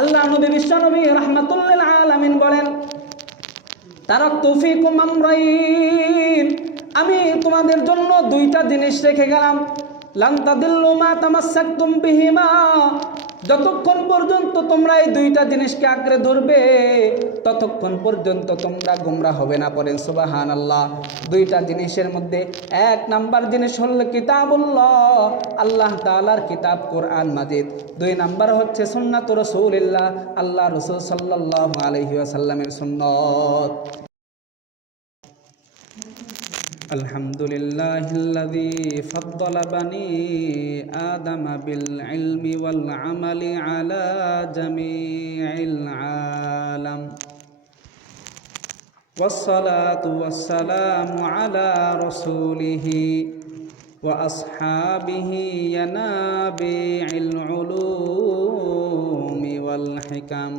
আল্লাহ নবী বিশ্বনবী রাহমাতুল লিল আলামিন বলেন, তারাকতু ফীকুম আমরাইন, আমি তোমাদের জন্য দুইটা জিনিস রেখে গেলাম। লান তাদিল্লু মা তামাসসাকতুম বিহিমা, যতক্ষণ পর্যন্ত তোমরা এই দুইটা জিনিসকে আঁকড়ে ধরবে ততক্ষণ পর্যন্ত তোমরা গোমরা হবে না। পড়েন সুবহানাল্লাহ। দুইটা জিনিসের মধ্যে এক নাম্বার জিনিস হল কিতাবুল্লাহ, আল্লাহ তাআলার কিতাব কোরআন মাজিদ। দুই নাম্বার হচ্ছে সুন্নাত রাসূলিল্লাহ, আল্লাহ রাসূল সাল্লাল্লাহু আলাইহি ওয়াসাল্লামের সুন্নাত। আলহামদুলিল্লাহিল্লাযী ফাদ্দালা বানি আদম বিল ইলমি ওয়াল আমালি আলা জামিইল আলাম, ওয়াসসালাতু ওয়াসসালামু আলা রাসূলিহি ওয়া আসহাবিহি ইয়ানাবিল উলুমি ওয়াল হিকাম।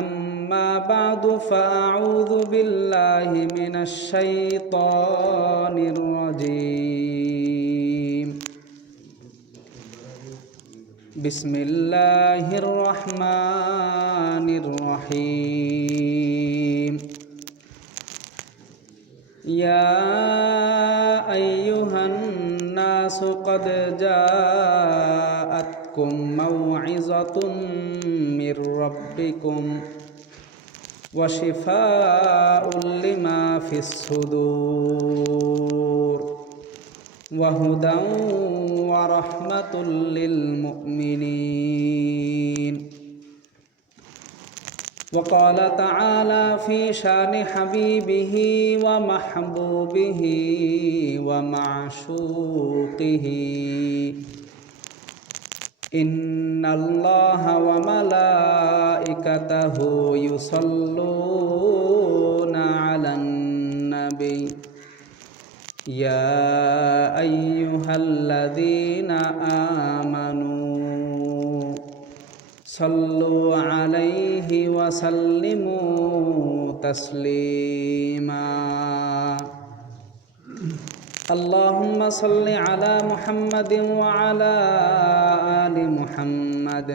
أما بعد فأعوذ بالله من الشيطان الرجيم. بسم الله الرحمن الرحيم. يا أيها الناس قد جاءتكم موعظة من ربكم وشفاء لما في الصدور وهدى ورحمة للمؤمنين. وقال تعالى في شان حبيبه ومحبوبه ومعشوقه: إن الله وملائكته يصلون على النبي يا أيها الذين آمنوا صلوا عليه وسلموا تسليما. اللهم صل على محمد وعلى آل محمد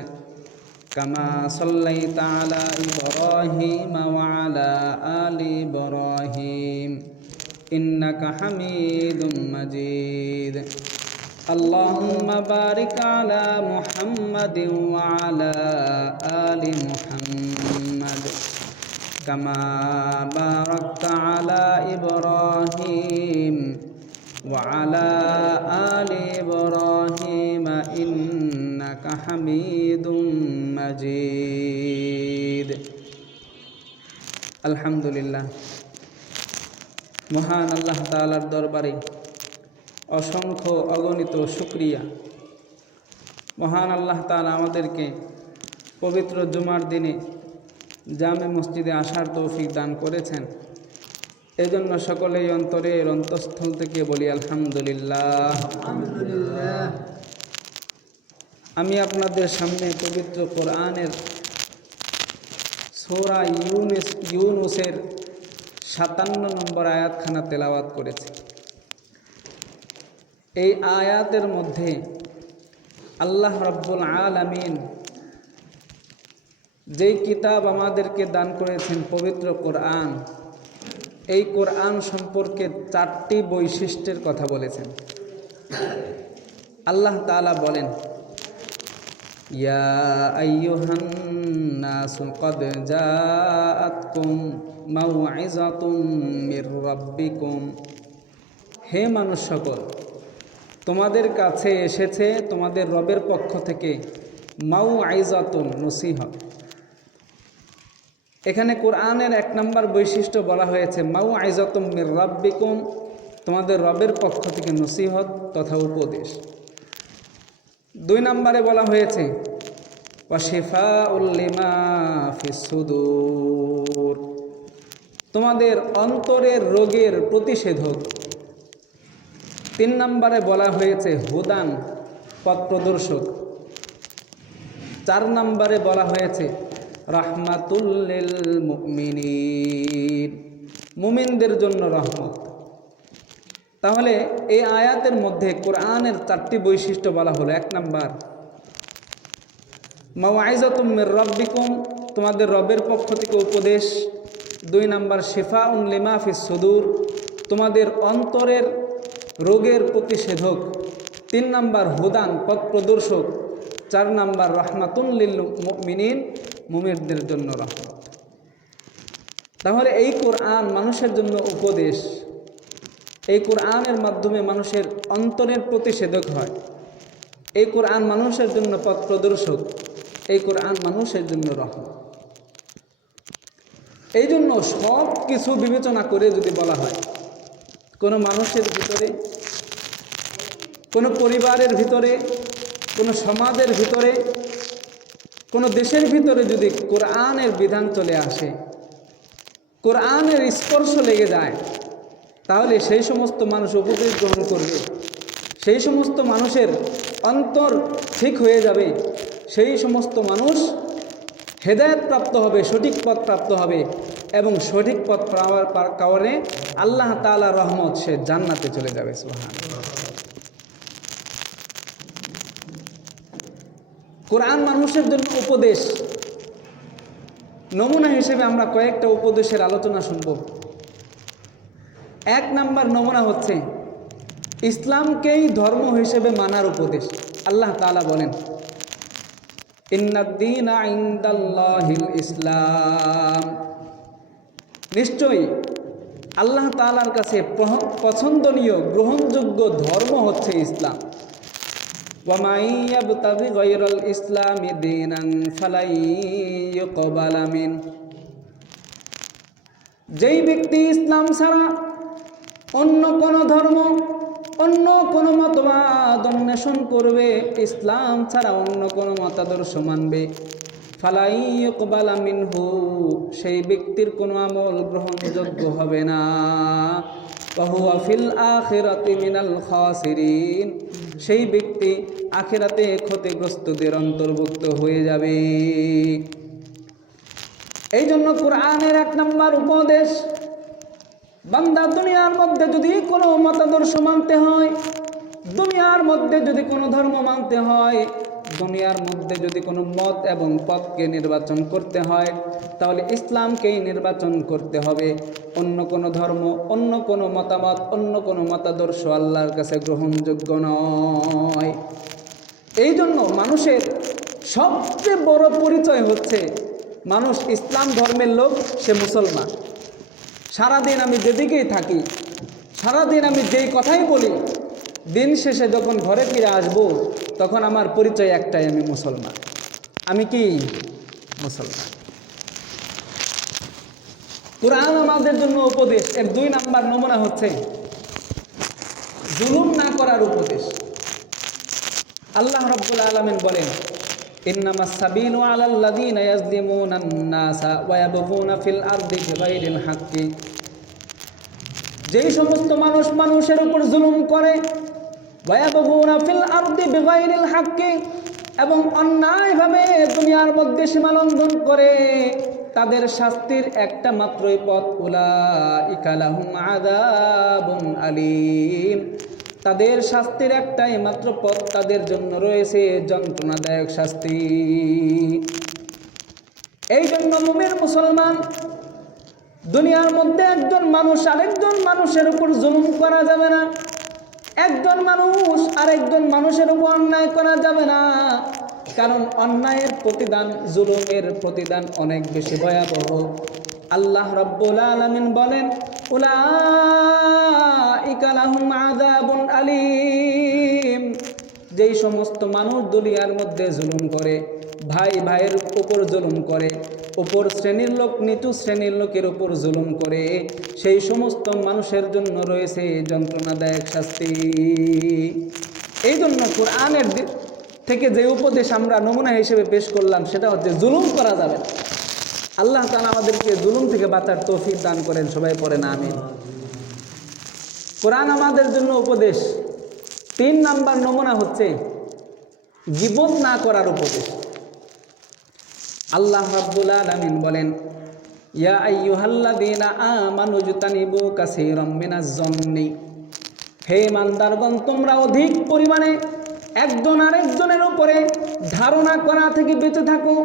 كما صليت على إبراهيم وعلى آل إبراهيم إنك حميد مجيد. اللهم بارك على محمد وعلى آل محمد كما باركت على إبراهيم وعلى آل إبراهيم إنك حميد مجيد. الحمد لله. মহান আল্লাহ তাআলার দরবারে অসংখ্য অগণিত শুকরিয়া। মহান আল্লাহ তাআলা আমাদেরকে পবিত্র জুমার দিনে জামে মসজিদে আসার তৌফিক দান করেছেন। এজন্য সকলেই অন্তরের অন্তঃস্থল থেকে বলি আলহামদুলিল্লাহ। আমি আপনাদের সামনে পবিত্র কোরআনের সূরা ইউনূসের 57 নম্বর আয়াতখানা তেলাওয়াত করেছি। এই আয়াতের মধ্যে আল্লাহ রাব্বুল আলামিন যেই কিতাব আমাদেরকে দান করেছেন পবিত্র কোরআন, এই কোরআন সম্পর্কে 4টি বৈশিষ্ট্যের কথা বলেছেন। আল্লাহ তাআলা বলেন, ইয়া আইয়ুহান নাসু ক্বাদ জাআতকুম মাউইযাতুম মির রাব্বিকুম, হে মানুষ সকল, তোমাদের কাছে এসেছে তোমাদের রবের পক্ষ থেকে মাউইযাতুন, নসিহত। এখানে কোরআনের 1 নম্বর বৈশিষ্ট্য বলা হয়েছে মাউইযাতুম মির রাব্বিকুম, তোমাদের রবের পক্ষ থেকে নসিহত তথা উপদেশ। 2 নম্বরে বলা হয়েছে ওয়া শিফাউল লিমা ফিস সুদূর, তোমাদের অন্তরের রোগের প্রতিষেধক। 3 নম্বরে বলা হয়েছে হুদান, পথ প্রদর্শক। 4 নম্বরে বলা হয়েছে রাহমাতুল লিল মুমিনিন, মুমিনদের জন্য রহমত। তাহলে এই আয়াতের মধ্যে কোরআনের 4টি বৈশিষ্ট্য বলা হলো। 1 নম্বর মাওয়াইযাতুম মির রাব্বিকুম, তোমাদের রবের পক্ষ থেকে উপদেশ। 2 নাম্বার শিফাউন লিমা ফিস সুদূর, তোমাদের অন্তরের রোগের প্রতিষেধক। 3 নাম্বার হুদান, পথ প্রদর্শক। 4 নাম্বার রাহমাতুন লিল মুমিনিন, মুমিনদের জন্য রহমত। তাহলে এই কোরআন মানুষের জন্য উপদেশ। এই কোরআনের মাধ্যমে মানুষের অন্তরের প্রতিষেধক হয়। এই কোরআন মানুষের জন্য পথ প্রদর্শক। এই কোরআন মানুষের জন্য রহমত। এই জন্য সব কিছু বিবেচনা করে যদি বলা হয়, কোনো মানুষের ভিতরে, কোনো পরিবারের ভিতরে, কোনো সমাজের ভিতরে, কোনো দেশের ভিতরে যদি কোরআনের বিধান চলে আসে, কোরআনের স্পর্শ লেগে যায়, তাহলে সেই সমস্ত মানুষ উপদেশ গ্রহণ করবে, সেই সমস্ত মানুষের অন্তর ঠিক হয়ে যাবে, সেই সমস্ত মানুষ হেদায়েত প্রাপ্ত হবে, সঠিক পথ প্রাপ্ত হবে, এবং সঠিক পথ পাওয়ার কারণে আল্লাহ তাআলার রহমত, সে জান্নাতে চলে যাবে। সুবহানাল্লাহ। কোরআন মানুষের জন্য উপদেশ। নমুনা হিসেবে আমরা কয়েকটা উপদেশের আলোচনা শুনব। 1 নাম্বার নমুনা হচ্ছে ইসলামকেই ধর্ম হিসেবে মানার উপদেশ। আল্লাহ তাআলা বলেন, ইন্নাদ-দীনা ইনদাল্লাহিল ইসলাম, নিশ্চয়ই আল্লাহ তাআলার কাছে পছন্দনীয় গ্রহণযোগ্য ধর্ম হচ্ছে ইসলাম। ওয়া মান ইয়াবতাগি গায়রাল ইসলামি দীনান ফালাই ইউকবালা মিন, যেই ব্যক্তি ইসলাম ছাড়া অন্য কোনো ধর্ম, অন্য কোনো মতবাদ অন্বেষণ করবে, ইসলাম ছাড়া অন্য কোনো মতাদর্শ মানবে, ফালাই ইউকবালা মিনহু, সেই ব্যক্তির কোনো আমল গ্রহণযোগ্য হবে না। ওয়া হুয়া ফিল আখিরাতি মিনাল খাসিরিন, সেই ব্যক্তি আখিরাতে ক্ষতিগ্রস্তদের অন্তর্ভুক্ত হয়ে যাবে। এই জন্য কোরআনের 1 নাম্বার উপদেশ, বান্দা দুনিয়ার মধ্যে যদি কোনো মতাদর্শ মানতে হয়, দুনিয়ার মধ্যে যদি কোনো ধর্ম মানতে হয়, দুনিয়ার মধ্যে যদি কোনো মত এবং পথকে নির্বাচন করতে হয়, তাহলে ইসলামকেই নির্বাচন করতে হবে। অন্য কোনো ধর্ম, অন্য কোনো মতামত, অন্য কোনো মতাদর্শ আল্লাহর কাছে গ্রহণযোগ্য নয়। এই জন্য মানুষের সবচেয়ে বড় পরিচয় হচ্ছে, মানুষ ইসলাম ধর্মের লোক, সে মুসলমান। সারাদিন আমি যেদিকেই থাকি, সারাদিন আমি যেই কথাই বলি, দিন শেষে যখন ঘরে ফিরে আসব, তখন আমার পরিচয় একটাই, আমি মুসলমান। আমি কি মুসলমান। কোরআন আমাদের জন্য উপদেশ। এর 2 নাম্বার নমুনা হচ্ছে জুলুম না করার উপদেশ। আল্লাহ রাব্বুল আলামিন বলেন, ইন্নামাস সাবিলু আলাল্লাযীনা ইয়াযলিমুনান নাসা ওয়া ইয়াবগুনা ফিল আরদি বিগাইরিল হাক্কি, যেই সমস্ত মানুষ মানুষের উপর জুলুম করে, ওয়া ইয়াবগুনা ফিল আরদি বিগাইরিল হাক্কি, এবং অন্যায়ভাবে দুনিয়ার মধ্যে সীমালঙ্ঘন করে, তাদের শাস্তির একটা মাত্রই পথ, উলাইকা লাহুম আযাবুন আলীম, তাদের শাস্তির একটাই মাত্র পথ, তাদের জন্য রয়েছে যন্ত্রণাদায়ক শাস্তি। এই জন্য মুমিন মুসলমান, দুনিয়ার মধ্যে একজন মানুষ আরেকজন মানুষের উপর জুলুম করা যাবে না, একজন মানুষ আরেকজন মানুষের উপর অন্যায় করা যাবে না। কারণ অন্যায়ের প্রতিদান, জুলুমের প্রতিদান অনেক বেশি ভয়াবহ। আল্লাহ রাব্বুল আলামিন বলেন, উলাইকা লাহুম আযাবুন আলীম, যেই সমস্ত মানুষ দুনিয়ার মধ্যে জুলুম করে, ভাই ভাইয়ের উপর জুলুম করে, উপর শ্রেণীর লোক নিচু শ্রেণীর লোকের উপর জুলুম করে, সেই সমস্ত মানুষের জন্য রয়েছে যন্ত্রণাদায়ক শাস্তি। এই জন্য কোরআনের থেকে যে উপদেশ আমরা নমুনা হিসেবে পেশ করলাম, সেটা হচ্ছে জুলুম করা যাবে না। আল্লাহ তাআলা আমাদেরকে জুলুম থেকে বাঁচার তৌফিক দান করেন। সবাই পড়েন আমিন। কোরআন আমাদের জন্য উপদেশ। 3 নাম্বার নমুনা হচ্ছে গীবত না করার উপদেশ। আল্লাহ রাব্বুল আলামিন বলেন, ইয়া আইয়ুহাল্লাযীনা আমানু জতানিবু কাসীরাম মিনাজ জন্নি, হে ইমানদারগণ, তোমরা অধিক পরিমাণে একজন আরেকজনের উপরে ধারণা করা থেকে বেঁচে থাকো।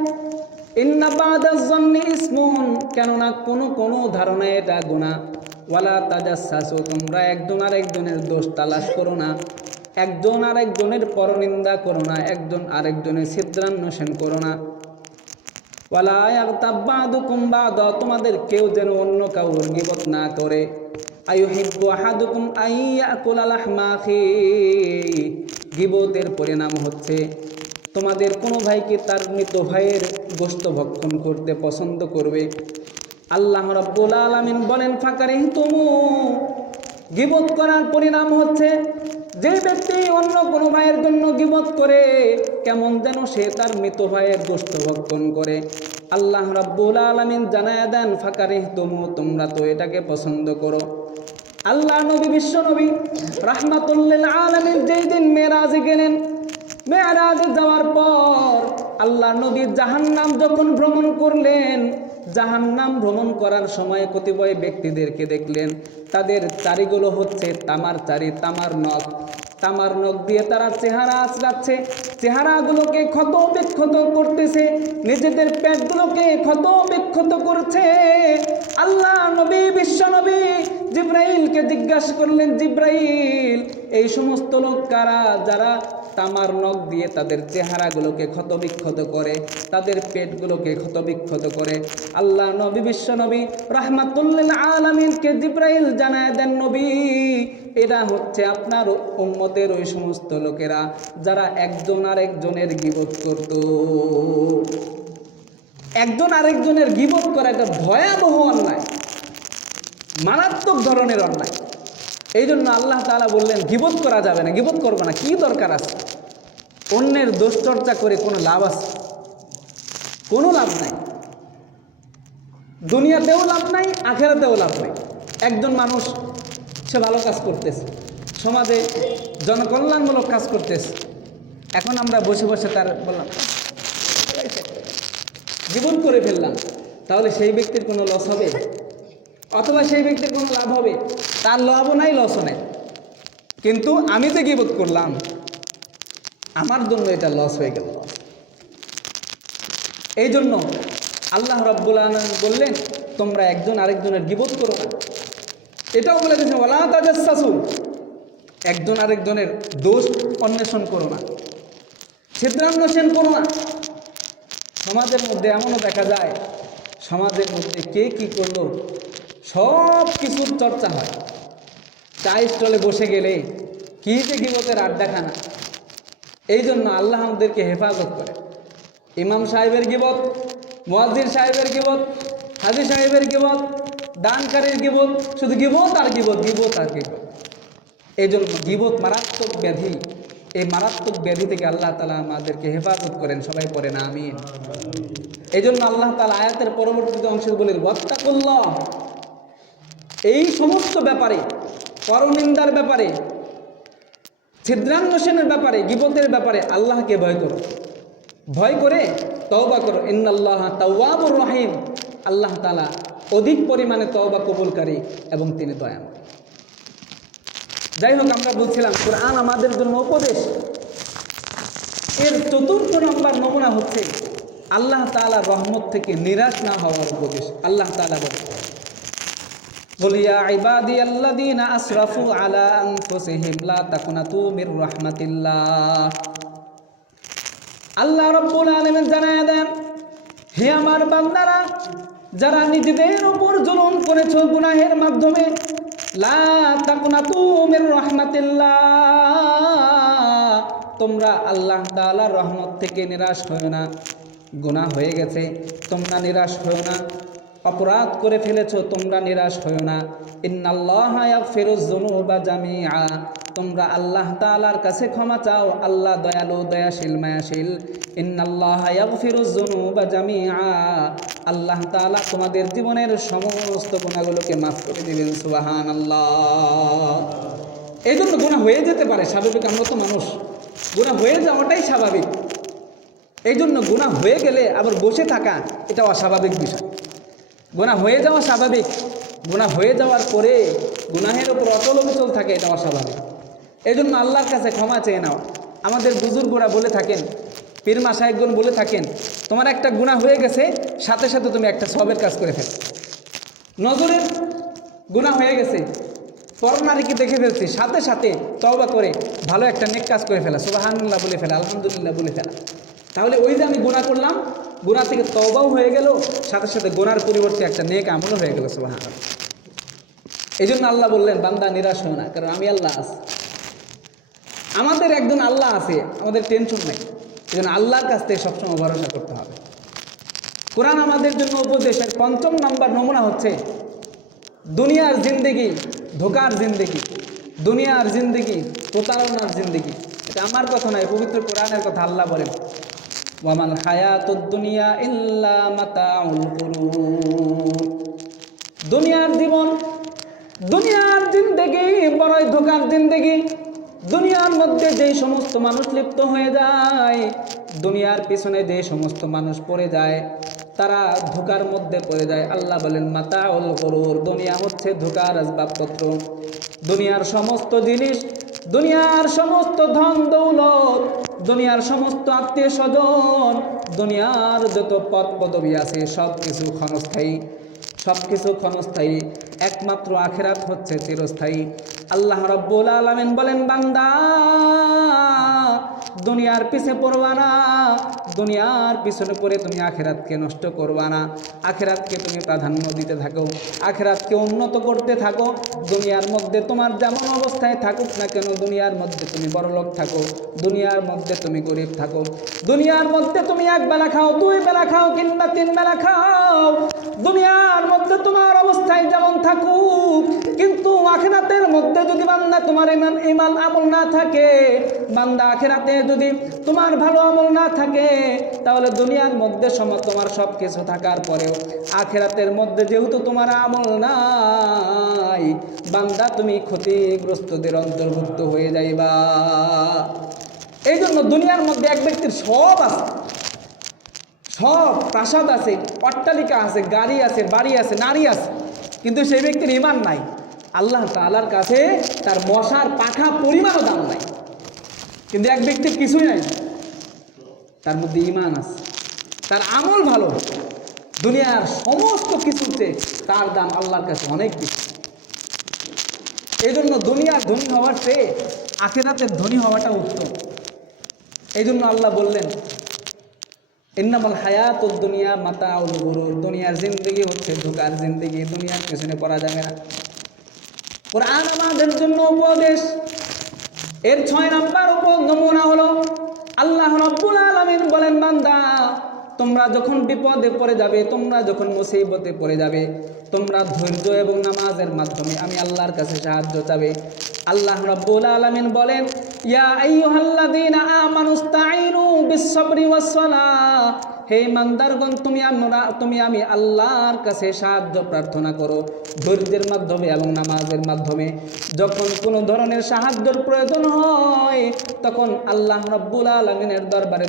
ইন্না বাদাজ জন্নি ইসমুন, কেননা কোনো ধারণা এটা গুনাহ। ওয়ালা তাজাসসাসু, তোমরা একজন আরেকজনের দোষ তালাশ করো না, একজন আরেকজনের পরনিন্দা করো না, একজন আরেকজনের ছিদ্রান্বেষণ করো না। ওয়ালা ইয়াগতাব বা'দুকুম বা'দা, তোমাদের কেউ যেন অন্য কাউর গীবত না করে। আইয়ুহিব্বু আহাদুকুম আইয়াকুলা লাহমা আখিহি, গীবতের পরিণাম হচ্ছে তোমাদের কোনো ভাইকে তার মৃত ভাইয়ের গোশত ভক্ষণ করতে পছন্দ করবে। আল্লাহ রাব্বুল আলামিন বলেন ফাকারিহতুমু, গীবত করার পরিণাম হচ্ছে যে ব্যক্তি অন্য কোনো ভাইয়ের জন্য গীবত করে কেমন যেন সে তার মৃত ভাইয়ের গোশত ভক্ষণ করে। আল্লাহ রাব্বুল আলামিন জানায়া দেন ফাকারিহতুমু, তোমরা তো এটাকে পছন্দ করো। আল্লাহ নবী বিশ্ব নবী রাহমাতুল লিল আলামিন যেই দিন মেরাজে গেলেন, মেরাজে যাওয়ার পর আল্লাহ নবী জাহান্নাম যখন ভ্রমণ করলেন, জাহান্নাম ভ্রমণ করার সময় কতিপয় ব্যক্তিদেরকে দেখলেন, তাদের চারিগুলো হচ্ছে তামার চারি, তামার নখ দিয়ে তারা চেহারা আঁচড়াচ্ছে, চেহারাগুলোকে ক্ষত বিক্ষত করতেছে, নিজেদের পেটগুলোকে ক্ষত বিক্ষত করছে। আল্লাহ নবী বিশ্ব নবী জিব্রাইলকে জিজ্ঞাসা করলেন, জিব্রাইল, এই সমস্ত লোক কারা যারা তামার নখ দিয়ে তাদের চেহারাগুলোকে ক্ষতবিক্ষত করে, তাদের পেটগুলোকে ক্ষতবিক্ষত করে? আল্লাহ নবী বিশ্ব নবী রাহমাতুল লিল আলামিনকে জিব্রাইল জানায় দেন, নবী, এরা হচ্ছে আপনার উম্মতের ওই সমস্ত লোকেরা যারা একজন আরেকজনের গীবত করত। একজন আরেকজনের গীবত করা একটা ভয়াবহ অন্যায়, মারাত্মক ধরনের অন্যায়। এই জন্য আল্লাহ তাআলা বললেন গীবত করা যাবে না, গীবত করবো না। কি দরকার আছে? অন্যের দোষ চর্চা করে কোনো লাভ আছে? কোনো লাভ নাই, দুনিয়াতেও লাভ নাই, আখিরাতেও লাভ নাই। একজন মানুষ সে ভালো কাজ করতেছে, সমাজে জনকল্যাণমূলক কাজ করতেছে, এখন আমরা বসে বসে তার বললাম গীবত করে ফেললাম, তাহলে সেই ব্যক্তির কোনো লস হবে? অথবা সেই ব্যক্তির কোনো লাভ হবে? তার লাভও নাই, লসও নাই। কিন্তু আমি যে গীবত করলাম, আমার জন্য এটা লস হয়ে গেল। এই জন্য আল্লাহ রাব্বুল আলামিন বললেন তোমরা একজন আরেকজনের গীবত করো না। এটাও বলে দিয়েছেন ওয়ালা তাজাসসাসু, একজন আরেকজনের দোষ অন্বেষণ করো না, ছিদ্রান্বেষণ করো না। সমাজের মধ্যে এমনও দেখা যায়, সমাজের মধ্যে কে কি করলো সব কিছুর চর্চা হয়। চা স্টলে বসে গেলে কি যে গীবতের আড্ডাখানা। এই জন্য আল্লাহ আমাদেরকে হেফাজত করে। ইমাম সাহেবের গীবত, মুয়াজ্জিন সাহেবের গীবত, হাজী সাহেবের গীবত, দানকারীর গীবত, শুধু গীবত আর গীবত, গীবত আর গীবত। এই জন্য গীবত মারাত্মক ব্যাধি। এই মারাত্মক ব্যাধি থেকে আল্লাহ তাআলা আমাদেরকে হেফাজত করেন। সবাই পড়েন আমিন। এই জন্য আল্লাহ তাআলা আয়াতের পরবর্তী অংশে বলেন ওয়াত্তাকুল্লাহ, এই সমস্ত ব্যাপারে, পরনিন্দার ব্যাপারে, ছিদ্রান্বেষণের ব্যাপারে, গীবতের ব্যাপারে আল্লাহকে ভয় করো, ভয় করে তওবা করো। ইন্নাল্লাহা তাওয়াবুর রহিম, আল্লাহ তাআলা অধিক পরিমাণে তওবা কবুলকারী এবং তিনি দয়াময়। যাই হোক, আমরা বলছিলাম কোরআন আমাদের জন্য উপদেশ। এর চতুর্থ নম্বর নমুনা হচ্ছে আল্লাহ তাআলার রহমত থেকে নিরাশ না হওয়ার উপদেশ। আল্লাহ তাআলা বলেন কুল ইয়া ইবাদিয়াল্লাযীনা আসরাফু আলা আনফুসিহিম লা তাকুনাতু মির রাহমাতিল্লাহ। আল্লাহ রাব্বুল আলামিন জানায়া দেন, হে আমার বান্দারা, যারা নিজেদের উপর জুলুম করেছো গুনাহের মাধ্যমে, লা তাকুনাতু মির রাহমাতিল্লাহ, তোমরা আল্লাহ তাআলার রহমত থেকে নিরাশ হয়ো না। গুনাহ হয়ে গেছে, তোমরা নিরাশ হয়ো না। অপরাধ করে ফেলেছো, তোমরা নিরাশ হয়ো না। ইন্নাল্লাহা ইয়াগফিরুয যুনুবা জামিআ, তোমরা আল্লাহ তাআলার কাছে ক্ষমা চাও। আল্লাহ দয়ালু, দয়াশীল, মায়াশীল। ইন্নাল্লাহা ইয়াগফিরুয যুনুবা জামিআ, আল্লাহ তাআলা তোমাদের জীবনের সমস্ত গুনাহগুলোকে মাফ করে দিবেন। সুবহানাল্লাহ। এই জন্য গুনাহ হয়ে যেতে পারে, স্বাভাবিক, আমরা তো মানুষ, গুনাহ হয়ে যাওয়াটাই স্বাভাবিক। এই জন্য গুনাহ হয়ে গেলে আবার বসে থাকা এটা অস্বাভাবিক বিষয়। গুনাহ হয়ে যাওয়া স্বাভাবিক, গুনাহ হয়ে যাওয়ার পরে গুনাহের উপর অটল অবিচল থাকে এটা অস্বাভাবিক। এই জন্য আল্লাহর কাছে ক্ষমা চেয়ে নাও। আমাদের বুজুর্গরা বলে থাকেন পীর মাশায়েখগণ বলে থাকেন, তোমার একটা গুনাহ হয়ে গেছে, সাথে সাথে তুমি একটা সওয়াবের কাজ করে ফেলো। নজরের গুনাহ হয়ে গেছে, পরনারীকে দেখে ফেলছি, সাথে সাথে তওবা করে ভালো একটা নেক কাজ করে ফেলা, সুবহানাল্লাহ বলে ফেলা, আলহামদুলিল্লাহ বলে ফেলা। তাহলে ওই যে আমি গুনাহ করলাম, গুনাহ থেকে তওবাও হয়ে গেল, সাথে সাথে গুনার পরিবর্তে একটা নেক আমলও হয়ে গেল, সুবহানাল্লাহ। এই জন্য আল্লাহ বললেন, বান্দা নিরাশ হও না, কারণ আমি আল্লাহ আছি। আমাদের একজন আল্লাহ আছে, আমাদের টেনশন নাই। এই জন্য আল্লাহর কাছ থেকে সবসময় ভরসা করতে হবে। কোরআন আমাদের জন্য উপদেশের ৫ম নাম্বার নমুনা হচ্ছে দুনিয়ার জিন্দেগি ধোকার জিন্দেগি, দুনিয়ার জিন্দেগি প্রতারণার জিন্দেগি। এটা আমার কথা নয়, পবিত্র কোরআনের কথা। আল্লাহ বলেন, ওয়ামাল হায়াতুদ দুনিয়া ইল্লা মাতাউল গুরুর। দুনিয়ার জীবন, দুনিয়ার জিন্দেগি বড়ই ধোকার জিন্দেগি। দুনিয়ার মধ্যে যে সমস্ত মানুষ লিপ্ত হয়ে যায়, দুনিয়ার পিছনে যে সমস্ত মানুষ পড়ে যায়, তারা ধোকার মধ্যে পড়ে যায়। আল্লাহ বলেন, মাতাউল গুরুর, দুনিয়া হচ্ছে ধোকার আসবাবপত্র। দুনিয়ার সমস্ত জিনিস, দুনিয়ার সমস্ত ধন দৌলত, দুনিয়ার সমস্ত আত্মীয় স্বজন, দুনিয়ার যত পদ পদবী আছে, সব কিছু ক্ষণস্থায়ী, সব কিছু ক্ষণস্থায়ী। একমাত্র আখিরাত হচ্ছে চিরস্থায়ী। আল্লাহ রাব্বুল আলামিন বলেন, বান্দা দুনিয়ার পিছে পড়বা না, দুনিয়ার পিছনে পড়ে তুমি আখিরাতকে নষ্ট করবা না। আখিরাতকে তুমি প্রাধান্য দিতে থাকো, আখিরাতকে উন্নত করতে থাকো। দুনিয়ার মধ্যে তোমার যেমন অবস্থায় থাকুক না কেন, দুনিয়ার মধ্যে তুমি বড়লোক থাকো, দুনিয়ার মধ্যে তুমি গরিব থাকো, দুনিয়ার মধ্যে তুমি এক বেলা খাও, 2 বেলা খাও, কিংবা 3 বেলা খাও, দুনিয়ার মধ্যে তোমার অবস্থায় যেমন থাকুক, কিন্তু আখিরাতের মধ্যে যদি বান্দা তোমার ঈমান আমল না থাকে, বান্দা আখিরাতে যদি তোমার ভালো আমল না থাকে, তাহলে দুনিয়ার মধ্যে তোমার সব কিছু থাকার পরেও আখিরাতের মধ্যে যেহেতু তোমার আমল নাই, বান্দা তুমি ক্ষতিগ্রস্তদের অন্তর্ভুক্ত হয়ে যাইবা। এই জন্য দুনিয়ার মধ্যে এক ব্যক্তির সব আছে, সব প্রাসাদ আছে, অট্টালিকা আছে, গাড়ি আছে, বাড়ি আছে, নারী আছে, কিন্তু সেই ব্যক্তির ঈমান নাই। আল্লাহ তাআলার কাছে তার মশার পাখা পরিমাণও দাম নাই। কিন্তু এক ব্যক্তির কিছুই নাই, তার মধ্যে ঈমান আছে, তার আমল ভালো, দুনিয়ার সমস্ত কিছুতে তার দাম আল্লাহর কাছে অনেক বেশি। এই জন্য দুনিয়ার ধনী হওয়ার চেয়ে আখিরাতের ধনী হওয়াটা উত্তম। এই জন্য আল্লাহ বললেন, ইন্নামাল হায়াতুদ দুনিয়া মাতাউল গুরুর, দুনিয়ার জিন্দেগি হচ্ছে ধোকার জিন্দেগি, দুনিয়ার পেছনে পড়া যাবে না। কোরআন আমাদের জন্য উপদেশ। এর 6 নাম্বার নমুনা হলো, আল্লাহ রাব্বুল আলামিন বলেন, বান্দা তোমরা যখন বিপদে পড়ে যাবে, তোমরা যখন মুসিবতে পড়ে যাবে, তোমরা ধৈর্য এবং নামাজের মাধ্যমে আমি আল্লাহর কাছে সাহায্য চাবে। আল্লাহ রাব্বুল আলামিন বলেন, ইয়া আইয়ুহাল্লাযীনা আমানুস্তাঈনু বিস-সাবরি ওয়াস-সালাহ, হে ইমানদারগণ, তুমি আমি আল্লাহর কাছে সাহায্য প্রার্থনা করো ধৈর্যের মাধ্যমে এবং নামাজের মাধ্যমে। যখন কোনো ধরনের সাহায্যের প্রয়োজন হয়, তখন আল্লাহ রাব্বুল আলামিনের দরবারে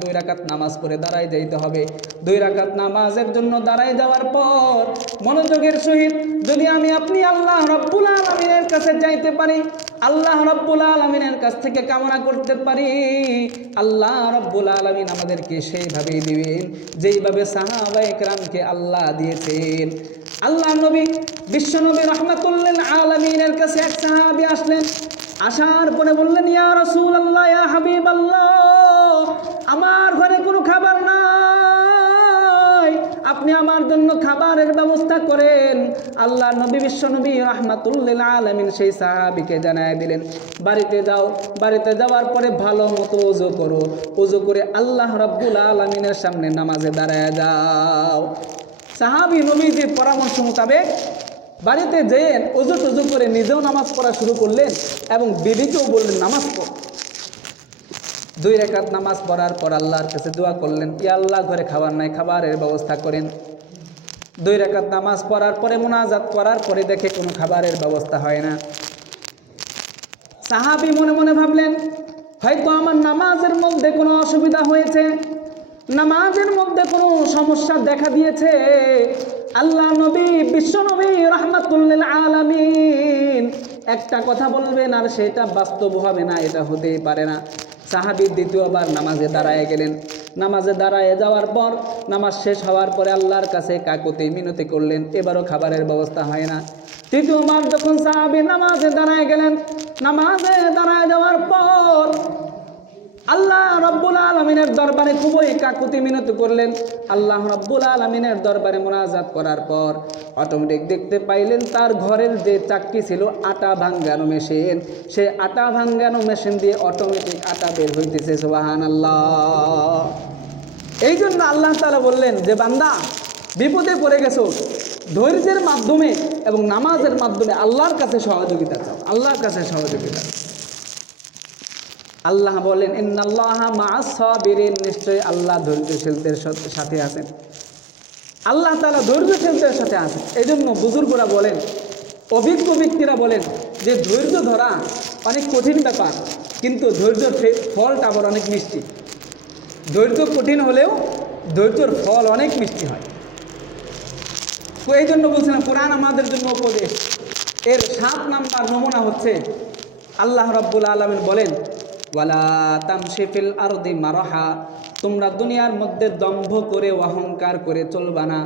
2 রাকাত নামাজ পড়ে দাঁড়ায় যাইতে হবে। 2 রাকাত নামাজের জন্য দাঁড়ায় যাওয়ার পর মনোযোগের সহিত যদি আপনি আল্লাহ রাব্বুল আলামিনের কাছে যাইতে পারি, আল্লাহ রাব্বুল আলামিনের কাছ থেকে কামনা করতে পারি, আল্লাহ রাব্বুল আলামিন আমাদেরকে সেইভাবেই দিবেন যেইভাবে সাহাবায়ে কেরামকে আল্লাহ দিয়েছেন। আল্লাহ নবী, বিশ্বনবী রাহমাতুল্লিল আলামিনের কাছে এক সাহাবী আসলেন। আসার পরে বললেন, ইয়া রাসূলুল্লাহ, ইয়া হাবিবাল্লাহ, আমার ঘরে কোনো খাবার নাই, আপনি আমার জন্য খাবারের ব্যবস্থা করেন। আল্লাহ নবী, বিশ্বনবী রাহমাতুল্লিল আলামিন সেই সাহাবীকে জানায় দিলেন, বাড়িতে যাও, বাড়িতে যাওয়ার পরে ভালো মতো ওযু করো, ওযু করে আল্লাহ রাব্বুল আলামিনের সামনে নামাজে দাঁড়ায় যাও। সাহাবী নবীজির পরামর্শ মোতাবেক বাড়িতে যেয়ে ওযু করে নিজেও নামাজ পড়া শুরু করলেন এবং বিবিকেও বললেন, নামাজ পড়। 2 রাকাত নামাজ পড়ার পর আল্লাহর কাছে দোয়া করলেন, ইয়া আল্লাহ, ঘরে খাবার নাই, খাবারের ব্যবস্থা করেন। 2 রাকাত নামাজ পড়ার পরে মুনাজাত করার পরে দেখে কোনো খাবারের ব্যবস্থা হয় না। সাহাবী মনে মনে ভাবলেন, হয়তো আমার নামাজের মধ্যে কোনো অসুবিধা হয়েছে, নামাজের মধ্যে কোনো সমস্যা দেখা দিয়েছে। আল্লাহ নবী, বিশ্বনবী রাহমাতুল্লিল আলামিন একটা কথা বলবেন আর সেটা বাস্তব হবে না, এটা হতেই পারে না। সাহাবী দ্বিতীয়বার নামাজে দাঁড়ায় গেলেন। নামাজে দাঁড়ায় যাওয়ার পর নামাজ শেষ হওয়ার পরে আল্লাহর কাছে কাকুতি মিনতি করলেন, এবারও খাবারের ব্যবস্থা হয় না। তৃতীয়বার যখন সাহাবী নামাজে দাঁড়ায় গেলেন, নামাজে দাঁড়ায় যাওয়ার পর আল্লাহ রাব্বুল আলামিনের দরবারে খুবই কাকুতি মিনতি করলেন। আল্লাহ রাব্বুল আলামিনের দরবারে মুনাজাত করার পর অটোমেটিক দেখতে পাইলেন তার ঘরের যে চাক্কি ছিল আটা ভাঙ্গানো মেশিন, সে আটা ভাঙ্গানো মেশিন দিয়ে অটোমেটিক আটা বের হইতেছে। সুবহানাল্লাহ। এই জন্য আল্লাহ তাআলা বললেন যে বান্দা বিপদে পড়ে গেছো, ধৈর্যের মাধ্যমে এবং নামাজের মাধ্যমে আল্লাহর কাছে সহযোগিতা চাও, আল্লাহর কাছে সহযোগিতা। আল্লাহ বলেন ইন্নাল্লাহা মাআস সাবিরিন, নিশ্চয়ই আল্লাহ ধৈর্যশীলদের সাথে আছেন। আল্লাহ তাআলা ধৈর্যশীলদের সাথে আছেন। এই জন্য বুজুর্গরা বলেন, অভিজ্ঞ ব্যক্তিরা বলেন যে ধৈর্য ধরা অনেক কঠিন ব্যাপার, কিন্তু ধৈর্যের ফলটা আবার অনেক মিষ্টি। ধৈর্য কঠিন হলেও ধৈর্যের ফল অনেক মিষ্টি হয়। তো এই জন্য বলছিলাম কোরআন আমাদের জন্য উপদেশ। এর 7 নাম্বার নমুনা হচ্ছে আল্লাহ রাব্বুল আলামিন বলেন ওয়ালা তামশি ফিল আরদি মারহা, তোমরা দুনিয়ার মধ্যে দম্ভ করে অহংকার করে চলবা না।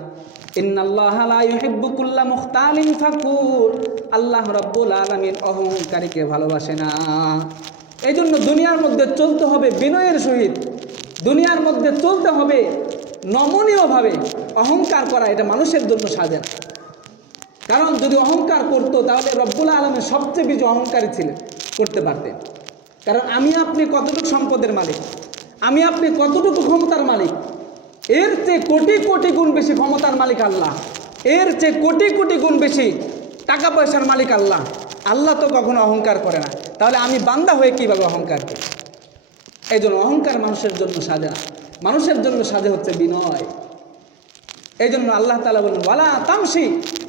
ইন্নাল্লাহা লা ইউহিব্বু কুল্লা মুখতালিন ফাকুর, আল্লাহ রাব্বুল আলামিন অহংকারীকে ভালোবাসে না। এই জন্য দুনিয়ার মধ্যে চলতে হবে বিনয়ের সহিত, দুনিয়ার মধ্যে চলতে হবে নমনীয়ভাবে। অহংকার করা এটা মানুষের জন্য সাজে না। কারণ যদি অহংকার করতো তাহলে রব্বুল আলামিন সবচেয়ে বেশি অহংকারী ছিলেন, করতে পারতেন। কারণ আমি আপনি কতটুকু সম্পদের মালিক, আমি আপনি কতটুকু ক্ষমতার মালিক, এর চেয়ে কোটি কোটি গুণ বেশি ক্ষমতার মালিক আল্লাহ, এর চেয়ে কোটি কোটি গুণ বেশি টাকা পয়সার মালিক আল্লাহ। আল্লাহ তো কখনো অহংকার করে না, তাহলে আমি বান্দা হয়ে কীভাবে অহংকার করি? এই জন্য অহংকার মানুষের জন্য সাজে না, মানুষের জন্য সাজে হচ্ছে বিনয়। এই জন্য আল্লাহ তাআলা বলেন ওয়ালা তামশি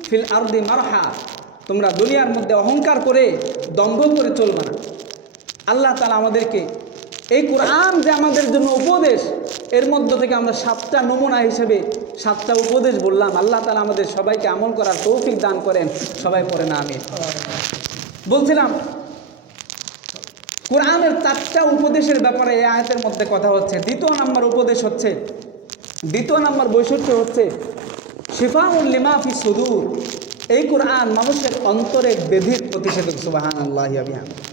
ফিল আরদি মারহা, তোমরা দুনিয়ার মধ্যে অহংকার করে দম্ভ করে চলবে না। আল্লাহ তাআলা আমাদেরকে এই কোরআন যে আমাদের জন্য উপদেশ, এর মধ্য থেকে আমরা 7টা নমুনা হিসেবে 7টা উপদেশ বললাম। আল্লাহ তাআলা আমাদের সবাইকে আমল করার তৌফিক দান করেন। সবাই পড়ে না আমিন। বলছিলাম কোরআনের 4টা উপদেশের ব্যাপারে এই আয়াতের মধ্যে কথা হচ্ছে। দ্বিতীয় নাম্বার উপদেশ হচ্ছে, দ্বিতীয় নাম্বার বৈশিষ্ট্য হচ্ছে শিফাউল লিমা ফি সুদূর। এই কোরআন মানুষের অন্তরের ব্যাধির প্রতিষেধক। সুবহানাল্লাহি ওয়া বিহামদিহি।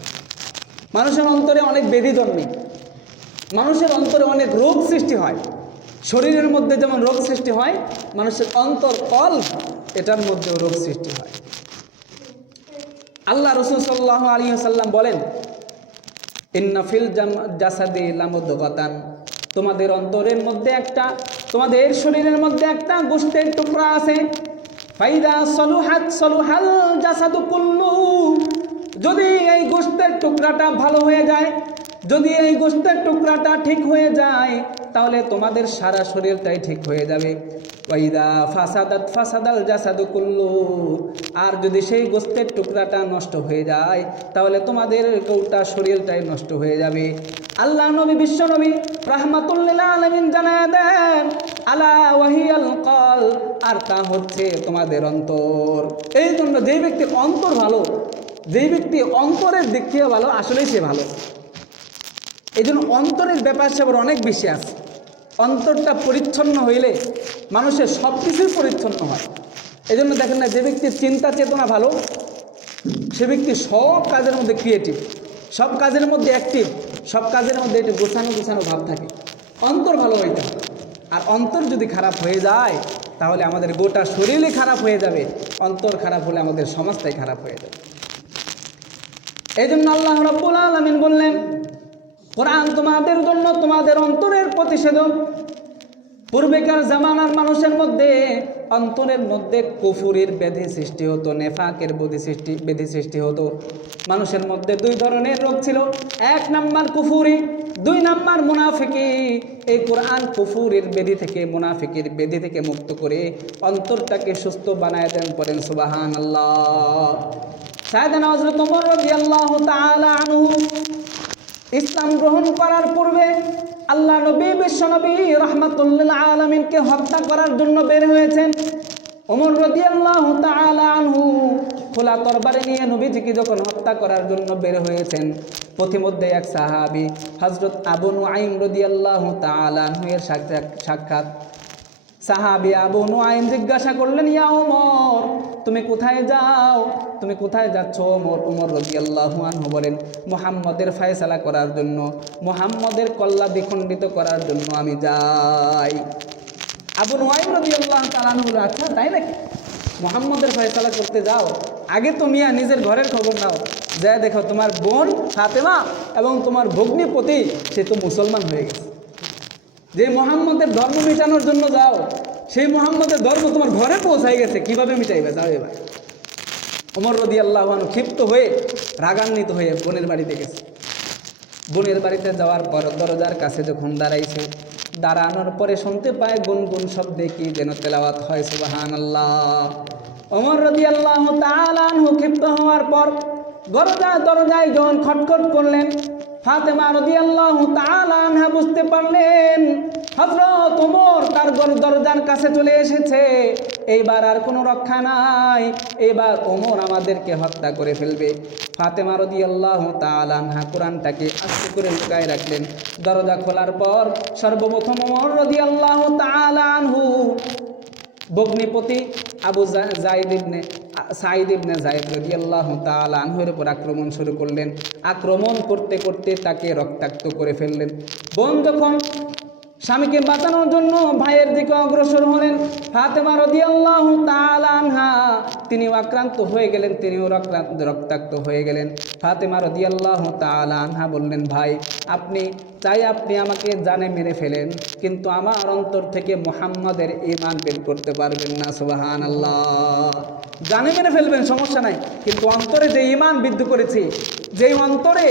মানুষের অন্তরে অনেক ব্যাধি জন্মে, মানুষের অন্তরে অনেক রোগ সৃষ্টি হয়। শরীরের মধ্যে যেমন রোগ সৃষ্টি হয়, মানুষের অন্তর কলব এটার মধ্যেও রোগ সৃষ্টি হয়। আল্লাহ রাসূল সাল্লাল্লাহু আলাইহি ওয়াসাল্লাম বলেন ইন্না ফিল জাসাদি লামুদগাতান, তোমাদের অন্তরের মধ্যে একটা, তোমাদের শরীরের মধ্যে একটা গোশতের টুকরা আছে। ফাইদা সলুহাত সলুহাল জাসাদু কুল্লু, যদি এই গোশতের টুকরাটা ভালো হয়ে যায়, যদি এই গোশতের টুকরাটা ঠিক হয়ে যায়, তাহলে তোমাদের সারা শরীরটাই ঠিক হয়ে যাবে। ওয়াইদা ফাসাদাত ফাসাদাল জাসাদু কুল্লু, আর যদি সেই গোশতের টুকরাটা নষ্ট হয়ে যায়, তাহলে তোমাদের গোটা শরীরটাই নষ্ট হয়ে যাবে। আল্লাহ নবী বিশ্ব নবী রাহমাতুল লিল আলামিন জানায় দেন আলা ওয়াহিয়াল কল, আর তা হচ্ছে তোমাদের অন্তর। এই জন্য যেই ব্যক্তির অন্তর ভালো, যেই ব্যক্তি অন্তরের দিক থেকে ভালো, আসলেই সে ভালো। এই জন্য অন্তরের ব্যাপার সেবার অনেক বেশি আছে। অন্তরটা পরিচ্ছন্ন হইলে মানুষের সব কিছুই পরিচ্ছন্ন হয়। এই জন্য দেখেন না, যে ব্যক্তির চিন্তা চেতনা ভালো, সে ব্যক্তি সব কাজের মধ্যে ক্রিয়েটিভ, সব কাজের মধ্যে অ্যাক্টিভ, সব কাজের মধ্যে একটু গোছানো গোছানো ভাব থাকে। অন্তর ভালো হইতে হবে। আর অন্তর যদি খারাপ হয়ে যায়, তাহলে আমাদের গোটা শরীরে খারাপ হয়ে যাবে। অন্তর খারাপ হলে আমাদের সমাজটাই খারাপ হয়ে যাবে। এই জন্য আল্লাহ রাব্বুল আলামিন বললেন কোরআন তোমাদের জন্য তোমাদের অন্তরের প্রতিষেধক। পূর্বেকার জামানার মানুষের মধ্যে অন্তরের মধ্যে কুফুরির ব্যাধি সৃষ্টি হতো, নেফাকের ব্যাধি সৃষ্টি হতো। মানুষের মধ্যে 2 ধরনের রোগ ছিল, 1 নাম্বার কুফুরি, 2 নাম্বার মুনাফিকি। এই কোরআন কুফুরির ব্যাধি থেকে, মুনাফিকের ব্যাধি থেকে মুক্ত করে অন্তরটাকে সুস্থ বানায় দেন। পড়েন সুবহানাল্লাহ। সাইয়েদনা হযরত ওমর রাদিয়াল্লাহু তাআলা আনহু ইসলাম গ্রহণ করার পূর্বে আল্লাহ নবী বিশ্বনবী রাহমাতুল লিল আলামিনকে হত্যা করার জন্য বের হয়েছেন। ওমর রাদিয়াল্লাহু তাআলা আনহু খোলা তরবারি নিয়ে নবীজিকে যখন হত্যা করার জন্য বের হয়েছেন, পথিমধ্যে এক সাহাবী হযরত আবু নুআইম রাদিয়াল্লাহু তাআলা আনহু এর সাক্ষাৎ। সাহাবী আবু নুআইম জিজ্ঞাসা করলেন, ইয়া ওমর, তুমি কোথায় যাও? তুমি কোথায় যাচ্ছ ওমর? ওমর রাদিয়াল্লাহু আনহু বলেন, মুহাম্মদের ফয়সালা করার জন্য, মুহাম্মদের কল্লা দ্বিখণ্ডিত করার জন্য আমি যাই। আবু নুআইম রাদিয়াল্লাহু তাআলা আনহু বলেন, আচ্ছা তাই নাকি? মুহাম্মদের ফয়সালা করতে যাও? আগে তো মিয়া নিজের ঘরের খবর নাও, যা দেখো তোমার বোন ফাতেমা এবং তোমার ভগ্নিপতি সে তো মুসলমান হয়ে গেছে। যে মুহাম্মদের ধর্ম মিটানোর জন্য যাও, সেই মুহাম্মদের ধর্ম তোমার ঘরে পৌঁছাই গেছে, কিভাবে মিটাইবে? যাও এবার। ওমর রাদিয়াল্লাহু আনহু ক্ষিপ্ত হয়ে রাগান্বিত হয়ে বোনের বাড়িতে গেছে। বোনের বাড়িতে যাওয়ার পর দরজার কাছে যখন দাঁড়াইছে, দাঁড়ানোর পরে শুনতে পায় গুনগুন শব্দে কি যেন তেলাওয়াত হয়, সুবহানাল্লাহ। ওমর রাদিয়াল্লাহু তাআলা আনহু ক্ষিপ্ত হওয়ার পর দরজায় যখন খটখট করলেন, ফাতেমা রাদিয়াল্লাহু তাআলা আনহা বুঝতে পারলেন হযরত ওমর তার দরজার কাছে চলে এসেছে। এইবার আর কোনো রক্ষা নাই, এবার ওমর আমাদেরকে হত্যা করে ফেলবে। ফাতেমা রাদিয়াল্লাহু তাআলা আনহা কোরআনটাকে আস্তে করে লুকায় রাখলেন। দরজা খোলার পর সর্বপ্রথম ওমর রাদিয়াল্লাহু তাআলা আনহু ভগ্নিপতি আবু সাঈদ ইবনে যায়েদ রাদিয়াল্লাহু তাআলা আনহুর উপর আক্রমণ শুরু করলেন। আক্রমণ করতে করতে তাকে রক্তাক্ত করে ফেললেন। বোন যখন স্বামীকে বাঁচানোর জন্য ভাইয়ের দিকে অগ্রসর হলেন, ফাতেমা রাদিয়াল্লাহু তাআলা আনহা তিনিও আক্রান্ত হয়ে গেলেন, তিনিও রক্তাক্ত হয়ে গেলেন। ফাতেমা রাদিয়াল্লাহু তাআলা আনহা বললেন, ভাই আপনি আমাকে জানে মেরে ফেলেন, কিন্তু আমার অন্তর থেকে মুহাম্মাদের ঈমান বের করতে পারবেন না। সুবহানাল্লাহ। জানে মেরে ফেলবেন, সমস্যা নাই, কিন্তু অন্তরে যে ঈমান বিদ্ধ করেছি, যেই অন্তরে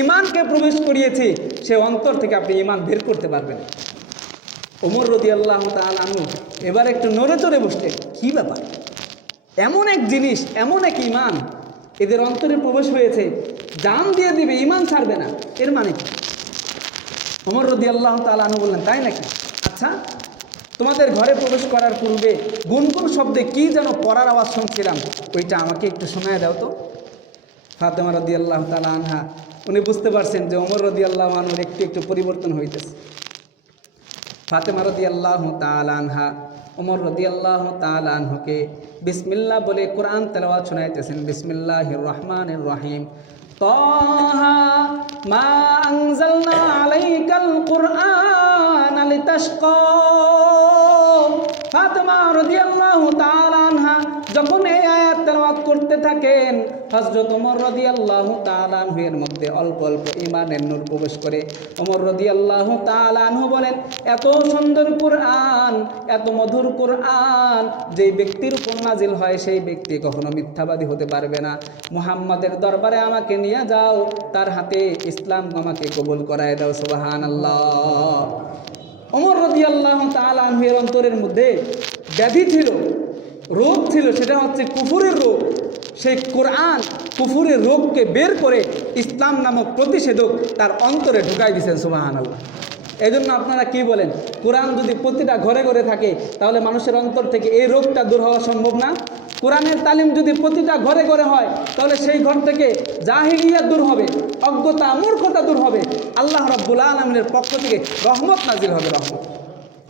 ঈমানকে প্রবেশ করিয়েছি, সে অন্তর থেকে আপনি ঈমান বের করতে পারবেন। ওমর রাদিয়াল্লাহু তাআলা আনহু এবার একটু নড়ে চড়ে বসলেন। কি ব্যাপার? এমন এক জিনিস, এমন এক ঈমান এদের অন্তরে প্রবেশ হয়েছে, জান দিয়ে দিবে, ঈমান ছাড়বে না, এর মানে কি? ওমর রাদিয়াল্লাহু তাআলা আনহু বললেন, তাই নাকি? আচ্ছা, তোমাদের ঘরে প্রবেশ করার পূর্বে গুনগুন শব্দে কি যেন পড়ার আওয়াজ শুনছিলাম, ওইটা আমাকে একটু শোনায় দাও তো। ফাতেমা রাদিয়াল্লাহু তাআলা আনহা উনি বুঝতে পারছেন যে ওমর রাদিয়াল্লাহু আনহুর একটু পরিবর্তন হইতেছে। ফাতেমা রাদিয়াল্লাহু তাআলা আনহা ওমর রাদিয়াল্লাহু তাআলা আনহুকে বিসমিল্লাহ বলে কোরআন তেলাওয়াত শোনাইতেছেন। বিসমিল্লাহির রহমানির রহিম। তাহা মা আনজালনা আলাইকাল কুরআনা লিতাশকা। ফাতেমা রাদিয়াল্লাহু তাআলা আনহা যখন এই আয়াত তেলাওয়াত করতে থাকেন, হযরত ওমর রাদিয়াল্লাহু তাআলা আনহু এর মধ্যে অল্প অল্প ঈমানের নূর প্রবেশ করে। ওমর রাদিয়াল্লাহু তাআলা আনহু বলেন, এত সুন্দর কুরআন, এত মধুর কুরআন যেই ব্যক্তির উপর নাজিল হয়, সেই ব্যক্তি কখনো মিথ্যাবাদী হতে পারবে না। মুহাম্মাদের দরবারে আমাকে নিয়ে যাও, তার হাতে ইসলাম আমাকে কবুল করায় দাও। সুবহানাল্লাহ। ওমর রাদিয়াল্লাহু তাআলা আনহু এর অন্তরের মধ্যে ব্যাধি ছিল, রোগ ছিল, সেটা হচ্ছে কুফুরের রোগ। সেই কোরআন কুফুরের রোগকে বের করে ইসলাম নামক প্রতিষেধক তার অন্তরে ঢুকাই দিয়েছেন। সুবহানাল্লাহ। এই জন্য আপনারা কি বলেন, কোরআন যদি প্রতিটা ঘরে ঘরে থাকে তাহলে মানুষের অন্তর থেকে এই রোগটা দূর হওয়া সম্ভব না? কোরআনের তালিম যদি প্রতিটা ঘরে ঘরে হয় তাহলে সেই ঘর থেকে জাহিলিয়াত দূর হবে, অজ্ঞতা মূর্খতা দূর হবে, আল্লাহ রাব্বুল আলামিনের পক্ষ থেকে রহমত নাজিল হবে, রহমত।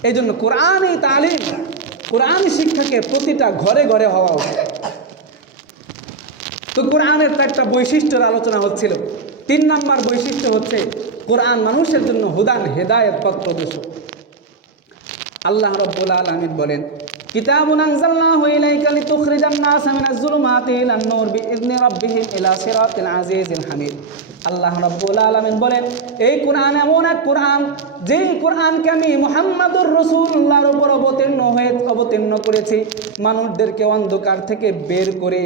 এই জন্য কোরআনই তালিম, কোরআন শিক্ষাকে প্রতিটা ঘরে ঘরে হওয়া উচিত। তো কোরআনের একটা বৈশিষ্ট্যের আলোচনা হচ্ছিল। 3 নাম্বার বৈশিষ্ট্য হচ্ছে কোরআন মানুষের জন্য হুদান হেদায়েত পথ প্রদর্শক। আল্লাহ রাব্বুল আলামিন বলেন, কিতাবুন আনজালনাহু ইলাইকা লিতুখরিজান নাসা মিনাজ যুলুমাতি ইলান নূর বিইذনি রাব্বিহিম ইলা সিরাতিল আজিজিল হামিদ। আল্লাহ রাব্বুল আলামিন বলেন, এই কোরআন এমন এক কোরআন, যেই কোরআনকে আমি মুহাম্মাদুর রাসূলুল্লাহর উপর অবতীর্ণ করেছি মানুষদেরকে অন্ধকার থেকে বের করে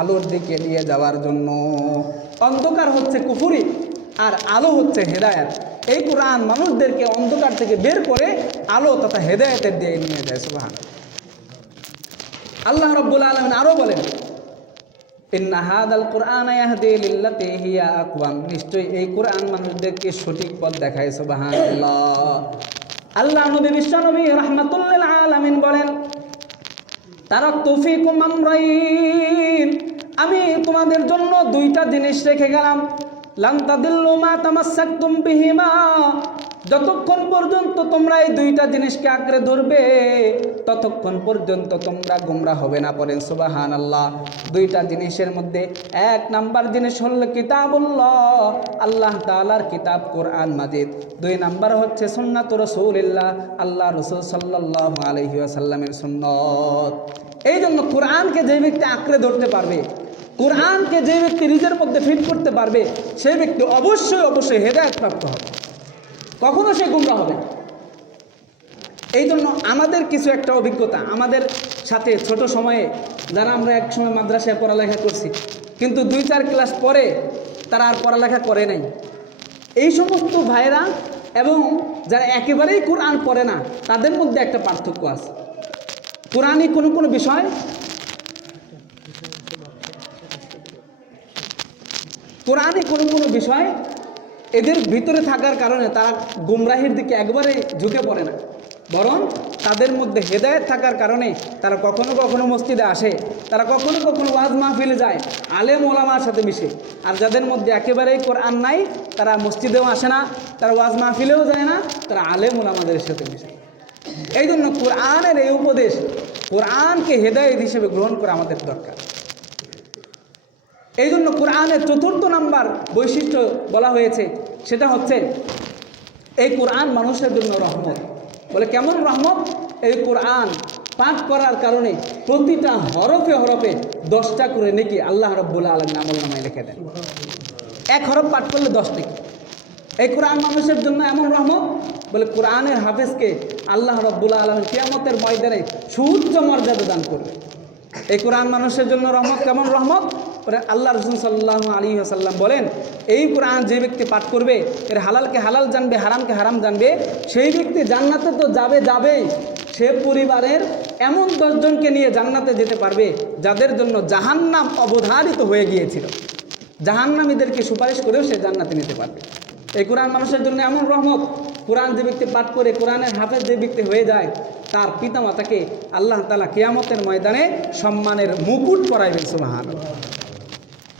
আলোর দিকে নিয়ে যাওয়ার জন্য। অন্ধকার হচ্ছে কুফরি আর আলো হচ্ছে হেদায়েত। এই কোরআন মানুষদেরকে অন্ধকার থেকে বের করে আলো তথা হেদায়েতের দিয়ে নিয়ে যায়। সুবহানাল্লাহ। আল্লাহ রাব্বুল আলামিন আরো বলেন, ইন্না হাদাল কুরআনা ইয়াহদি লিল্লাতি হিয়া আকওয়াম। নিশ্চয়ই এই কোরআন মানুষদেরকে সঠিক পথ দেখায়। সুবহানাল্লাহ। আল্লাহ নবী বিশ্বনবী রাহমাতুল লিল আলামিন বলেন, তারাকতু ফীকুম আমরাইন। আমি তোমাদের জন্য 2টা জিনিস রেখে গেলাম। লান তাদিল্লু মা তামাসসাকতুম বিহিমা, যতক্ষণ পর্যন্ত তোমরা এই দুইটা জিনিসকে আঁকড়ে ধরবে ততক্ষণ পর্যন্ত তোমরা গোমরা হবে না। পড়েন সুবহানাল্লাহ। দুইটা জিনিসের মধ্যে এক নাম্বার জিনিস হল কিতাবুল্লাহ, আল্লাহ তাআলার কিতাব কোরআন মাজিদ। দুই নাম্বার হচ্ছে সুন্নাত রাসূলিল্লাহ, আল্লাহ রাসূল সাল্লাল্লাহু আলাইহি ওয়াসাল্লামের সুন্নত। এই জন্য কোরআনকে যে ব্যক্তি আঁকড়ে ধরতে পারবে, কোরআনকে যে ব্যক্তি নিজের মধ্যে ফিট করতে পারবে, সেই ব্যক্তি অবশ্যই অবশ্যই হেদায়েত প্রাপ্ত হবে, কখনো সে গুমরা হবে না। এই জন্য আমাদের কিছু একটা অভিজ্ঞতা, আমাদের সাথে ছোট সময়ে যারা আমরা এক সময় মাদ্রাসায় পড়ালেখা করছি, কিন্তু 2-4 ক্লাস পরে তারা আর পড়ালেখা করে নাই, এই সমস্ত ভাইরা এবং যারা একেবারেই কোরআন পড়ে না, তাদের মধ্যে একটা পার্থক্য আছে। কোরআনই কোনো কোনো বিষয়, কোরআনে কোনো কোনো বিষয় এদের ভিতরে থাকার কারণে তারা গুমরাহির দিকে একবারে ঝুঁকে পড়ে না, বরং তাদের মধ্যে হেদায়েত থাকার কারণে তারা কখনো কখনো মসজিদে আসে, তারা কখনো কখনো ওয়াজ মাহফিলে যায়, আলেম ওলামার সাথে মিশে। আর যাদের মধ্যে একেবারেই কোরআন নাই, তারা মসজিদেও আসে না, তারা ওয়াজ মাহফিলেও যায় না, তারা আলেম ওলামাদের সাথে মিশে। এই জন্য কোরআনের এই উপদেশ, কোরআনকে হেদায়েত হিসেবে গ্রহণ করা আমাদের দরকার। এই জন্য কোরআনের 4th নাম্বার বৈশিষ্ট্য বলা হয়েছে, সেটা হচ্ছে এই কোরআন মানুষের জন্য রহমত। বলে কেমন রহমত? এই কোরআন পাঠ করার কারণে প্রতিটা হরফে হরফে 10টা করে নেকি আল্লাহ রাব্বুল আলামিন আমলনামায় লিখে দেন। এক হরফ পাঠ করলে 10 নেকি। এই কোরআন মানুষের জন্য এমন রহমত, বলে কোরআনের হাফেজকে আল্লাহ রাব্বুল আলামিন কিয়ামতের ময়দানে সুউচ্চ মর্যাদা দান করবে। এই কোরআন মানুষের জন্য রহমত। কেমন রহমত? আল্লাহ রাসূল সাল্লাল্লাহু আলাইহি ওয়াসাল্লাম বলেন, এই কোরআন যে ব্যক্তি পাঠ করবে, এর হালালকে হালাল জানবে, হারামকে হারাম জানবে, সেই ব্যক্তি জান্নাতে তো যাবেই, সে পরিবারের এমন 10 জনকে নিয়ে জান্নাতে যেতে পারবে যাদের জন্য জাহান্নাম অবধারিত হয়ে গিয়েছিল। জাহান্নামীদেরকে সুপারিশ করেও সে জান্নাতে নিতে পারবে। এই কোরআন মানুষের জন্য এমন রহমত। কোরআন যে ব্যক্তি পাঠ করে, কোরআনের হাফেজ যে ব্যক্তি হয়ে যায়, তার পিতামাতাকে আল্লাহ তাআলা কিয়ামতের ময়দানে সম্মানের মুকুট পরাইবেন। সুবহানাল্লাহ।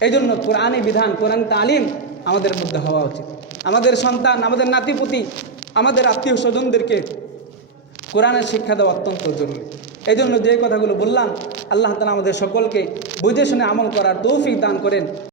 এই জন্য কোরআনী বিধান, কোরআন তালিম আমাদের মধ্যে হওয়া উচিত। আমাদের সন্তান, আমাদের নাতিপুতি, আমাদের আত্মীয় স্বজনদেরকে কোরআনের শিক্ষা দেওয়া অত্যন্ত জরুরি। এই জন্য যে কথাগুলো বললাম, আল্লাহ তাআলা আমাদের সকলকে বুঝে শুনে আমল করার তৌফিক দান করেন।